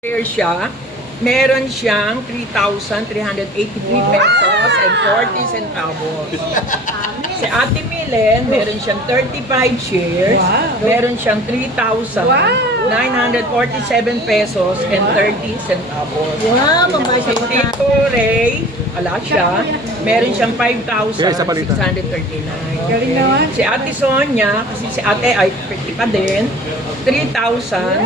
Share siya, meron siyang 3,383 pesos and 40 centavos. Si Ate Milen, meron siyang 35 shares, meron siyang 3,947 pesos and 30 centavos. Wow, mabait Si ako na. Tito Ray, wala siya, meron siyang 5,639. Si Ate Sonia, kasi si Ate ay 50 pa din, 3,383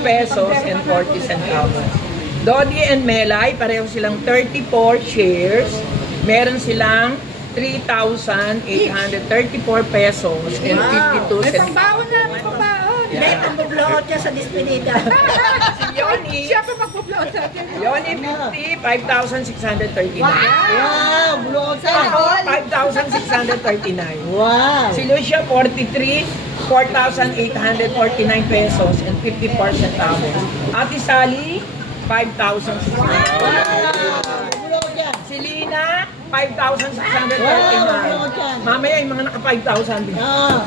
pesos and 40 centavos. Dodi and Melay, pareho silang 34 shares. Meron silang 3,834 pesos and 52 May centavos. pambaon na, may pambaon. Hindi, pambubloot niya sa dispedida. Si Yoni, Siya pa magpapload sa atin. Yoni 50, 5,639. Wow, bloot sa Ako, 5,639. Wow. Si Lucia, 43, 4,849 pesos and 54 centavos. Ate Sally, 5,639. Bloot yan. Si Lina, 5,639. Wow, Mamaya yung mga naka 5,000 din. Ah.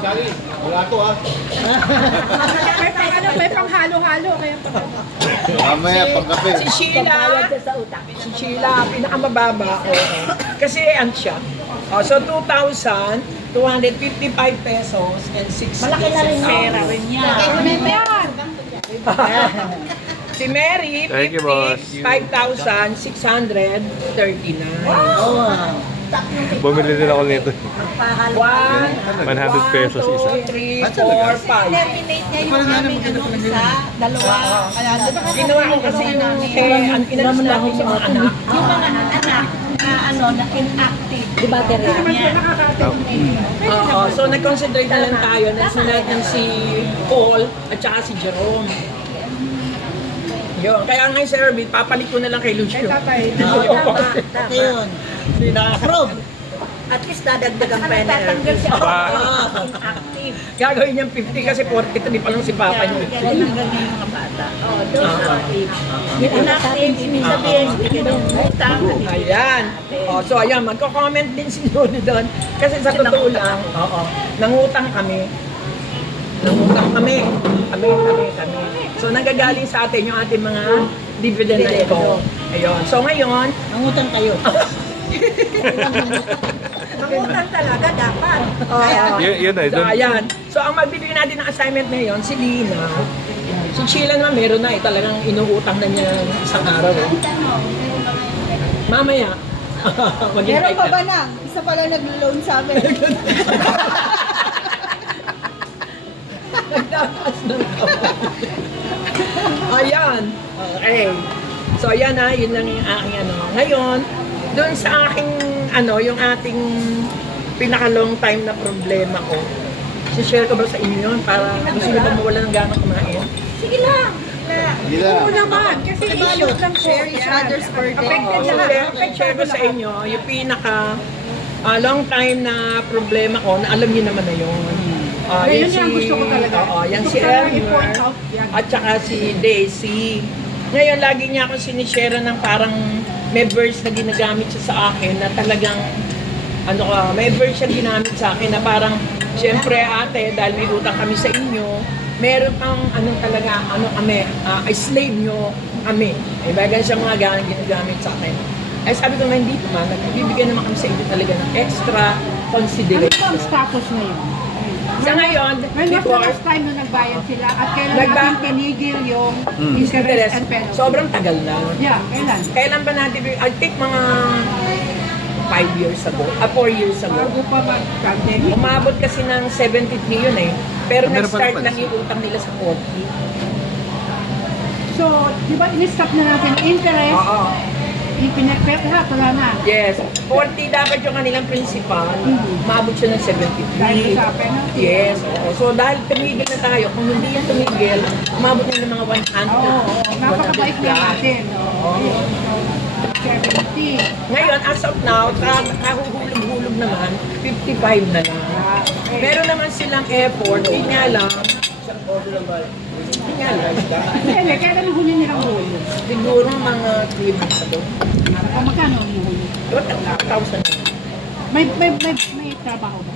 May panghalo-halo. Kaya Mamaya pang kape. Si Sheila, pinakamababa. Kasi ano siya. So 2,255 pesos and 60 Malaki na rin pera rin yan. Si Mary, Thank you, boss. 5,639. Wow. Bumili din ako nito. 1, 100 pesos isa. 2, 3, 4, 5. Eliminate niya yung aming isa, dalawa. Kaya Ginawa ko kasi yung ang inalis namin yung mga anak. yung mga anak na inactive. Di ba, Tere? Oo, so nag-concentrate na lang tayo na sinad ng si Paul at saka si Jerome. Yun. Kaya ngayon si Herbie, papalit ko na lang kay Lucio. Yun. Sina Approve. At least dadagdagan pa yun. Tatanggal siya. Inactive. gagawin niyang 50 kasi 43 pa lang si Papa niya. Tinanggal niya yung mga bata. Oo, doon sa active. Yung inactive, ibig sabihin, utang. Ayan. So ayan, magko-comment din si Lodi doon. Kasi sa totoo lang, nangutang kami. Kami. So nanggagaling sa atin yung ating mga dividend na ito. Ayun. So ngayon, Nangutang kayo. Mangutan talaga dapat. Yun ay, So doon. ayan. So ang magbibigay natin ng assignment ngayon, si Lina. Si Sheila naman meron na talagang inuutang na niya isang araw. Mamaya. Meron pa ba na? Isa pala nag-loan sa amin. Nagtataas ng kamay. Ayan. Okay. So ayan na, yun lang yung aking ano. Ngayon, doon sa aking yung ating pinaka-long time na problema ko, share ko ba sa inyo yun para gusto nyo ba mawala ng gana kumain? Sige lang. Gila. Oo naman. Kasi issue lang Share each other's burden. Affected So, lahat. share ko sa inyo yung pinaka long time na problema ko na alam niyo naman na yun. Yun yung gusto ko talaga. Yan Gusto si ko talaga Elmer i-point out yan. at saka si Daisy. Ngayon, lagi niya ako sinishare ng parang may verse na ginagamit siya sa akin na talagang may verse siya ginamit sa akin na parang siyempre ate, dahil may utang kami sa inyo, meron kang kami, slave nyo kami. May bagan siya mga ganang ginagamit sa akin. Ay sabi ko nga hindi naman, nagbibigay naman kami sa inyo talaga ng extra Ano ba consideration. ang status ngayon? Sa ngayon, When was the before, last time na nagbayad sila at kailan Nagba- natin tinigil yung interest, interest and penalty? sobrang tagal na. Yeah, kailan? Kailan ba natin, I think mga 5 years ago, 4 years ago. Bago pa mag-pandemic. Umabot kasi ng 73 yun eh. Pero Meron pa nag-start rin lang yung utang nila sa 40. So, di ba in-stop na natin interest? Oo. Ipinagpet lahat, wala na. Yes. 40 dapat yung kanilang principal. Umabot siya ng Dahil 73. sa penalty. Yes. Oo. So dahil tumigil na tayo, kung hindi yan tumigil, umabot na ng mga 100. Oo, napakabait niya natin. Oo. 70. Ngayon, as of now, kahuhulog-hulog naman, 55 na lang. Meron naman silang effort, yun nga lang. Yun nga lang. Hindi, kailan ang huli nilang huli? Siguro mga 3 months ago. O magkano ang huli? 1,000 na. May trabaho ba?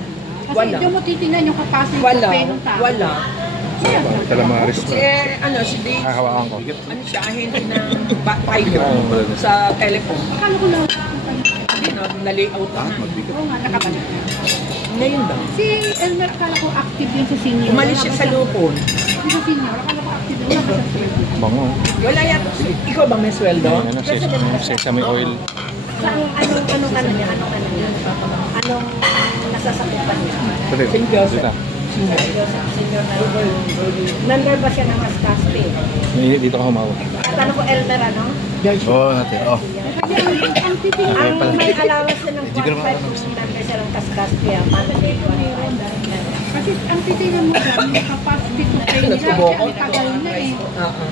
Kasi Wala. doon mo titignan yung capacity Wala. to pay ng tao. Wala. Calamaris Si, ano, si Dave, hawakan ko. ano siya, ahente ng Tiger sa telephone. Akala ko lang. Hindi na, na-layout na. Oo nga, nakabalik na. Ngayon daw. Si Elmer, akala ko active yun sa senior. Umalis siya sa lupon. Yung sa senior, akala ko active yun. Wala ba sa senior? Bango. Wala yata. Ikaw ba may sweldo? Ano, sesame oil. Anong nasasakupan niya? Pwede. St. Joseph. Dito. Senior na member ba siya ng Mascaspe? Dito ka humawa. At ano ko Elmer, ano? Oo, natin. Oh. Ang titingin. Ang may allowance na ng Hindi ko naman 1.5 kung member siya ng Mascaspe, paano siya yung Kasi ang titingin mo dyan, yung capacity to pay nila. Nagtubo ko. Kasi ang tagal na eh. Oo.